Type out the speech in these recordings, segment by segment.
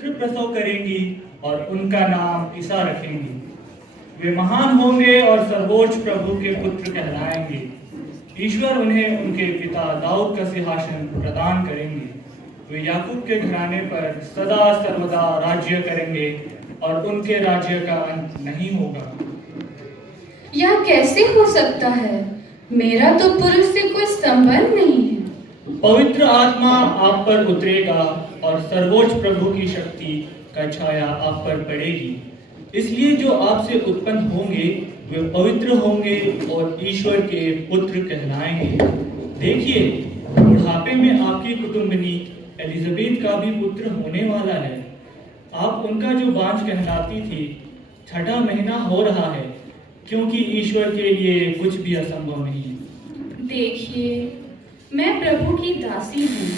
पुत्र प्रसव करेंगी और उनका नाम ईसा रखेंगी। वे महान होंगे और सर्वोच्च प्रभु के पुत्र कहलाएंगे। ईश्वर उन्हें उनके पिता दाऊद का सिंहासन प्रदान करेंगे। वे याकूब के घराने पर सदा सर्वदा राज्य करेंगे और उनके राज्य का अंत नहीं होगा। यह कैसे हो सकता है? मेरा तो पुरुष से कोई संबंध नहीं है। पवित्र आत्मा आप पर उतरेगा और सर्वोच्च प्रभु की शक्ति का छाया आप पर पड़ेगी। इसलिए जो आपसे उत्पन्न होंगे वे पवित्र होंगे और ईश्वर के पुत्र कहलाएंगे। देखिए, बुढ़ापे में आपकी कुटुंबनी एलिजाबेथ का भी पुत्र होने वाला है। आप उनका जो बांझ कहलाती थी, छठा महीना हो रहा है, क्योंकि ईश्वर के लिए कुछ भी असंभव नहीं है। देखिए, मैं प्रभु की दासी हूँ,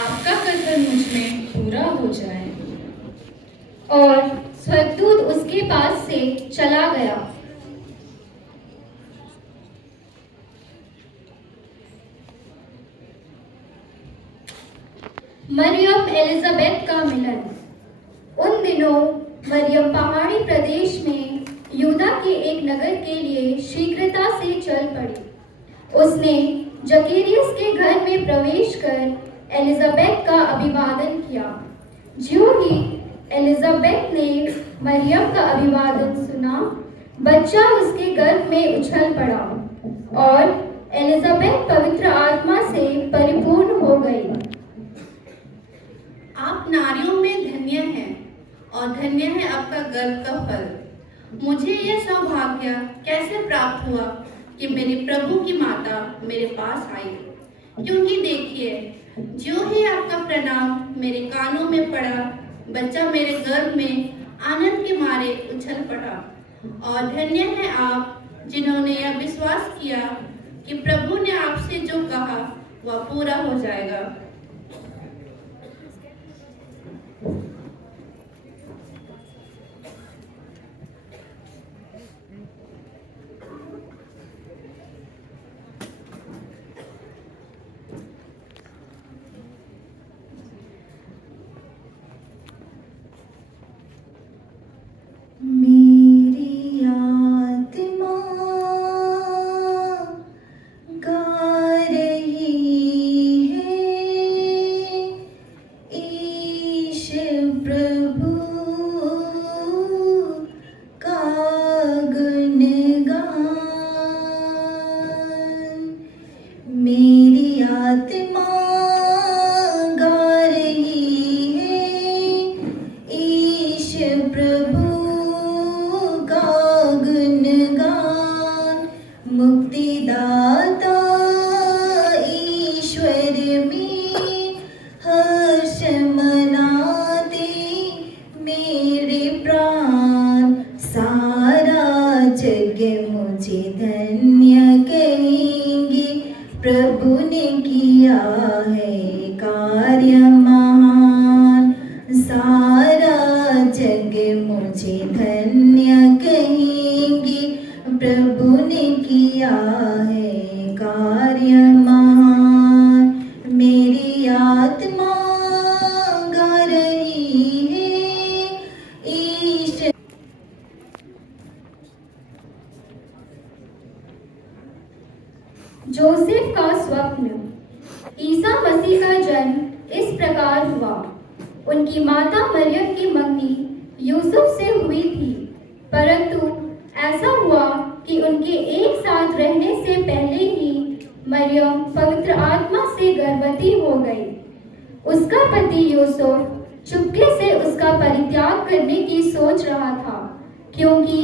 आपका कर्तव्य मुझ में पूरा हो जाए। और स्वर्गदूत उसके पास से चला गया। मरियम एलिजाबेथ का मिलन। उन दिनों मरियम पहाड़ी प्रदेश में यूदा के एक नगर के लिए शीघ्रता से चल पड़ी। उसने जकेरियस के घर में प्रवेश कर एलिजाबेथ का अभिवादन किया। ज्यों ही एलिजाबेथ ने मरियम का अभिवादन सुना, बच्चा उसके गर्भ में उछल पड़ा और एलिजाबेथ पवित्र आत्मा से परिपूर्ण हो गई। आप नारियों में धन्य हैं और धन्य है आपका गर्भ का फल। मुझे यह सौभाग्य कैसे प्राप्त हुआ कि मेरे प्रभु की माता मेरे पास आई? क्योंकि देखिए, जो ही आपका प्रणाम मेरे कानों में पड़ा, बच्चा मेरे गर्भ में आनंद के मारे उछल पड़ा। और धन्य है आप जिन्होंने यह विश्वास किया कि प्रभु ने आपसे जो कहा वह पूरा हो जाएगा। मेरी आत्मा गा रही है ईश प्रभु का गुणगान। मेरी आत्मा गा रही है ईश प्रभु मुक्तिदाता ईश्वर में हर्ष मनाते मेरे प्राण। सारा जग मुझे धन्य कहेंगे, प्रभु ने किया है कार्य महान। सारा जग मुझे धन्य कहेंगे, प्रभु ने किया है कार्य महान। मेरी आत्मा गा रही है ईश। जोसेफ का स्वप्न। ईसा मसीह का जन्म इस प्रकार हुआ। उनकी माता मरियम की मंगनी यूसुफ से हुई थी, परंतु ऐसा हुआ कि उनके एक साथ रहने से पहले ही मरियम पवित्र आत्मा से गर्भवती हो गई। उसका पति यूसुफ चुपके से उसका परित्याग करने की सोच रहा था, क्योंकि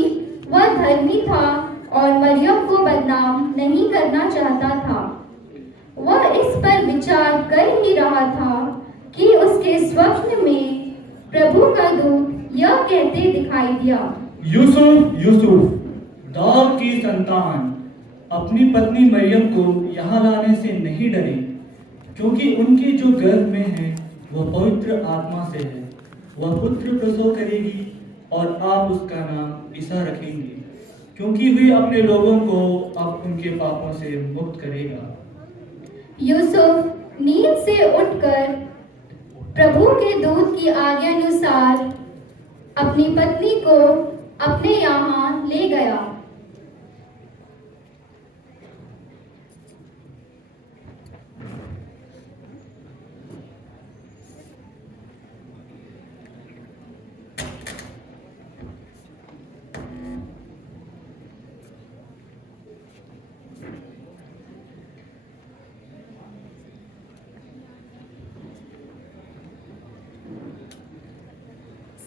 वह धर्मी था और मरियम को बदनाम नहीं करना चाहता था। वह इस पर विचार कर ही रहा था कि उसके स्वप्न में प्रभु का दूत यह कहते दिखाई दिया, यूसुफ, यूसुफ, दाऊद की संतान, अपनी पत्नी मरियम को यहाँ लाने से नहीं डरे, क्योंकि उनके जो गर्भ में है वह पवित्र आत्मा से है। वह पुत्र प्रसव करेगी और आप उसका नाम ईसा रखेंगे, क्योंकि वे अपने लोगों को अब उनके पापों से मुक्त करेगा। यूसुफ नींद से उठकर प्रभु के दूत की आज्ञा अनुसार अपनी पत्नी को अपने यहाँ ले गया।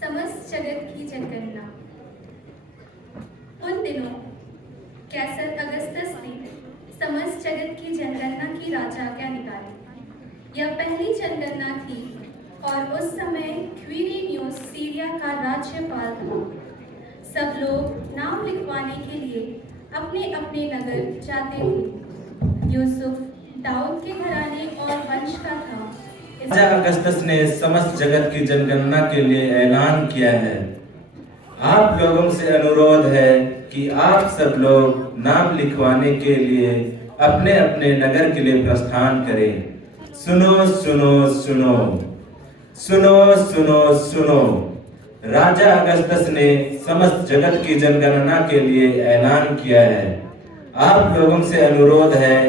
समस्त जगत की जनगणना। उन दिनों कैसर अगस्तस ने समस्त जगत की जनगणना की राजआज्ञा निकाली। यह पहली जनगणना थी और उस समय क्विरिनियुस सीरिया का राज्यपाल था। सब लोग नाम लिखवाने के लिए अपने अपने नगर जाते थे। यूसुफ दाऊद के घराने और वंश का था। राजा अगस्तस ने समस्त जगत की जनगणना के लिए ऐलान किया है। आप लोगों से अनुरोध है कि आप सब लोग नाम लिखवाने के लिए अपने अपने नगर के लिए प्रस्थान करें। सुनो सुनो सुनो सुनो सुनो सुनो। राजा अगस्तस ने समस्त जगत की जनगणना के लिए ऐलान किया है। आप लोगों से अनुरोध है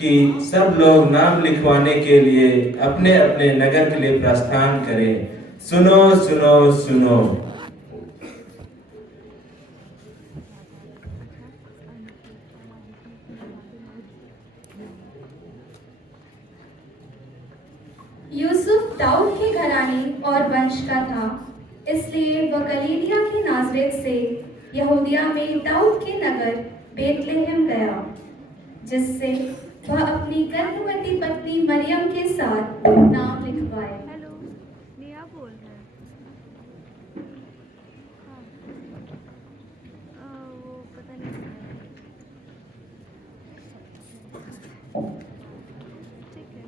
कि सब लोग नाम लिखवाने के लिए अपने अपने नगर के लिए प्रस्थान करें। सुनो सुनो सुनो। यूसुफ दाऊद के घराने और वंश का था, इसलिए वह गलीलिया की नाजरेत से यहूदिया में दाऊद के नगर बेतलेहम गया, जिससे वह अपनी गर्भवती पत्नी मरियम के साथ नाम लिखवाए। हेलो, नेहा बोल रहा है। वो पता नहीं। ठीक है।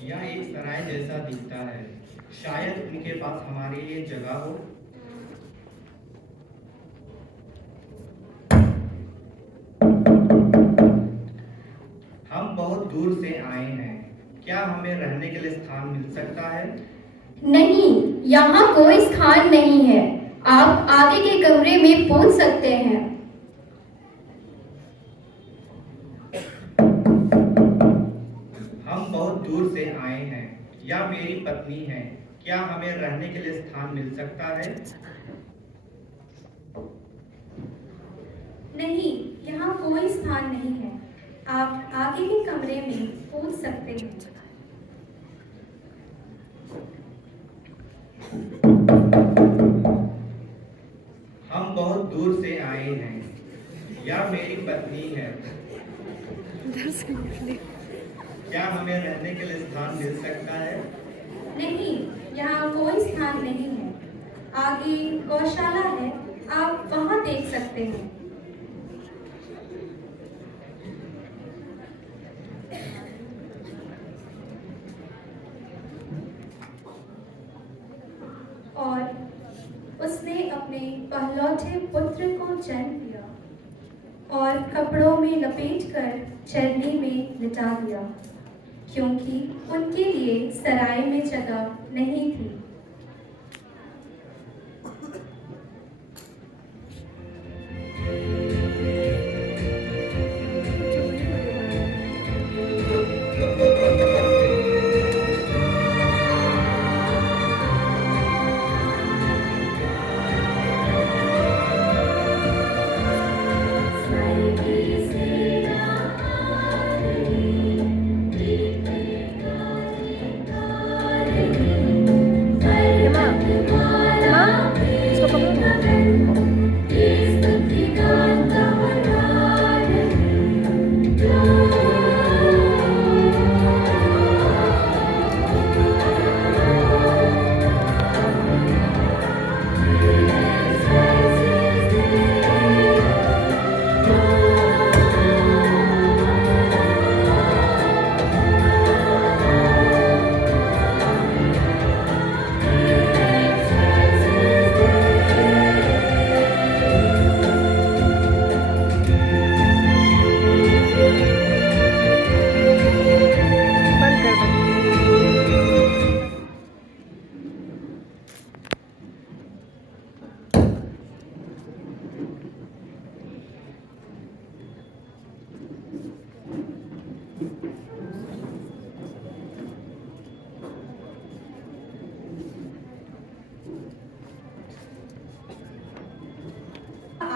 यह एक सराय जैसा दिखता है। शायद उनके पास हमारे लिए जगह हो। हम बहुत दूर से आए हैं। क्या हमें रहने के लिए स्थान मिल सकता है? नहीं, यहाँ कोई स्थान नहीं है। आप आगे के कमरे में पूछ सकते हैं। हम बहुत दूर से आए हैं। यह मेरी पत्नी है। क्या हमें रहने के लिए स्थान मिल सकता है? नहीं, यहाँ कोई स्थान नहीं है। आप आगे के कमरे में पूछ सकते हैं। हम बहुत दूर से आए हैं। यह मेरी पत्नी है। क्या हमें रहने के लिए स्थान मिल सकता है? नहीं, यहाँ कोई स्थान नहीं है। आगे गौशाला है, आप वहाँ देख सकते हैं। और उसने अपने पहलौठे पुत्र को जन्म दिया और कपड़ों में लपेटकर चरनी में लिटा दिया, क्योंकि उनके लिए सराय में जगह नहीं थी।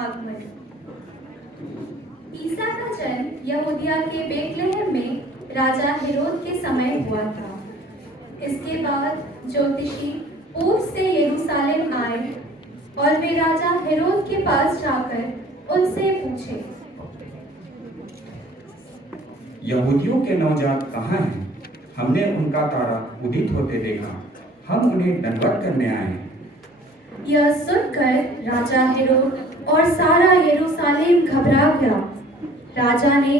आगमन। ईसा का जन्म यहूदिया के बेतलहम में राजा हेरोद के समय हुआ था। इसके बाद ज्योतिषी पूर्व से यरूशलेम आए और वे राजा हेरोद के पास जाकर उनसे पूछे, यहूदियों के नवजात कहाँ हैं? हमने उनका तारा उदित होते देखा, हम उन्हें दंडवत करने आए हैं। यह सुनकर राजा हेरोद और सारा यरूशलेम घबरा गया। राजा ने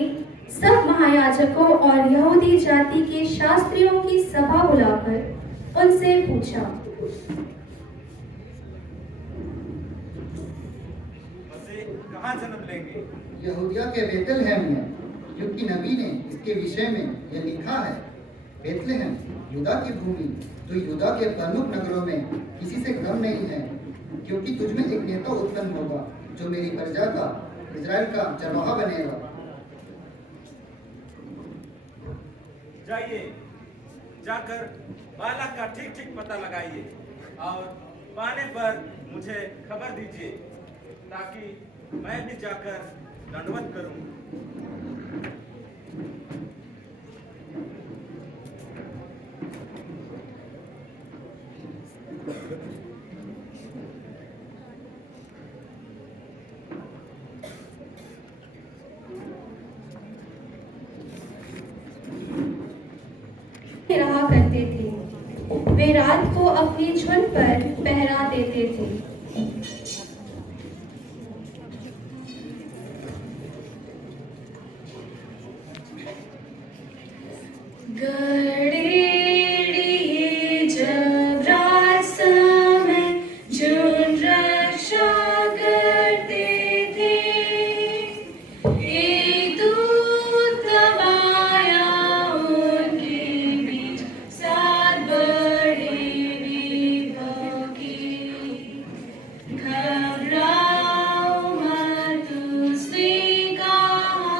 सब महायाजकों और यहूदी जाति के शास्त्रियों की सभा बुलाकर उनसे पूछा, कहाँ जन्म लेंगे? यहूदिया के बेतलहम में, क्योंकि नबी ने इसके विषय में यह लिखा है, बेतलहम यूदा की भूमि, जो यूदा के प्रमुख नगरों में किसी से कम नहीं है, क्योंकि तुझमें एक नेता उत्पन्न होगा जो मेरी प्रजा का, इजराइल का चरवाहा बनेगा। जाइए, जाकर बालक का ठीक ठीक पता लगाइए और पाने पर मुझे खबर दीजिए, ताकि मैं भी जाकर दंडवत करूं। रहा करते थे। वे रात को अपनी झुंड पर पहरा देते थे। गड़ेड़िए जब रात समय झुंड रक्षा करते थे, एक दूत गवाया उनके बीच, सात बड़े विभव के। घबराओ मत, उसने कहा,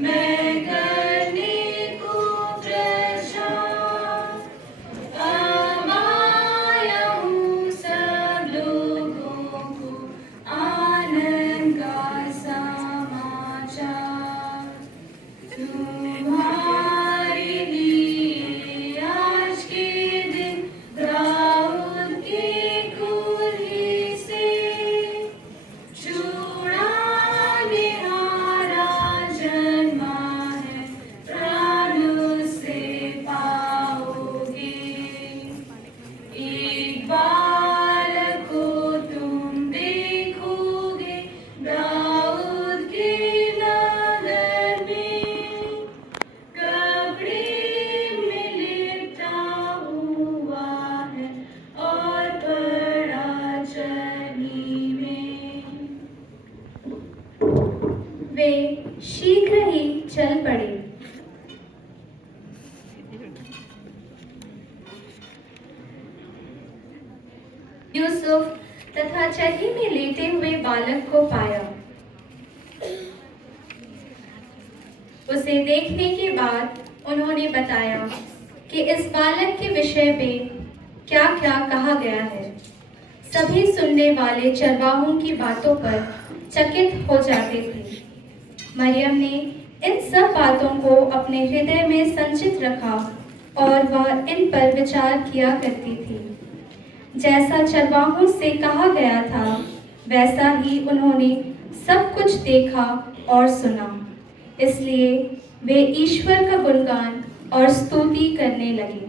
मैं करने को प्रचार। अब आया हूँ सब लोगों को आनंद का समाचार। तुम्हारे लिए आज के दिन दाऊद के कुल्ही से छुड़ाने हारा जन्मा है, प्राण उससे पाओगे। एक बालक को तुम देखोगे दाऊद के नगर में, कपड़े में लिपटा हुआ है और पड़ा चरनी में। वे शीघ्र ही चल पड़े। यूसुफ तथा चरनी में लेटे हुए बालक को पाया। उसे देखने के बाद उन्होंने बताया कि इस बालक के विषय में क्या क्या कहा गया है। सभी सुनने वाले चरवाहों की बातों पर चकित हो जाते थे। मरियम ने इन सब बातों को अपने हृदय में संचित रखा और वह इन पर विचार किया करती थी। जैसा चरवाहों से कहा गया था, वैसा ही उन्होंने सब कुछ देखा और सुना। इसलिए वे ईश्वर का गुणगान और स्तुति करने लगे।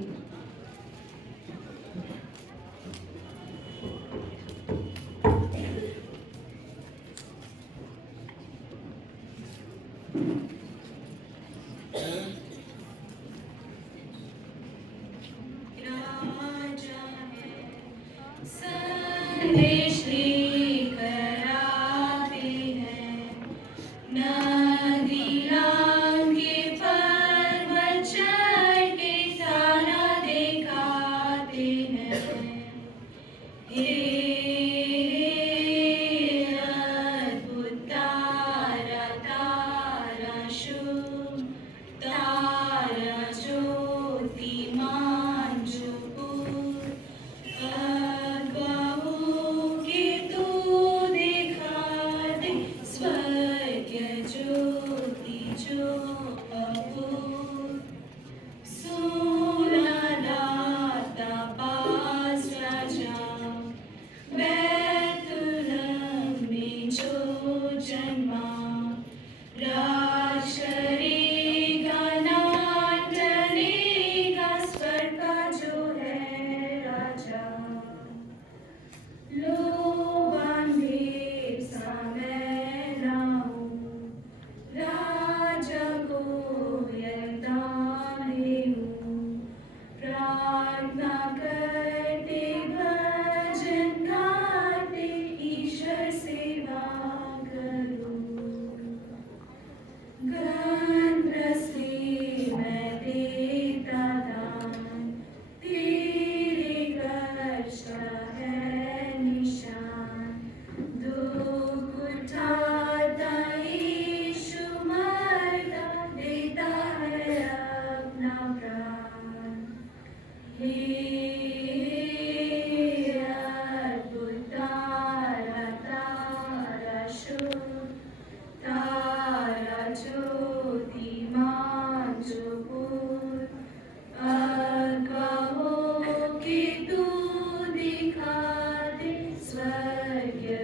संदेश लेकर आते हैं, नदी लांघे पर्वत चढ़ के तारा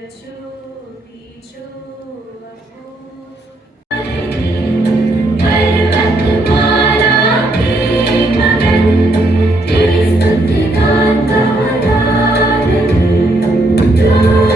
बचो बीजो अबो पर्वतमाला की मगन तेरी स्तुति गान का आधार है।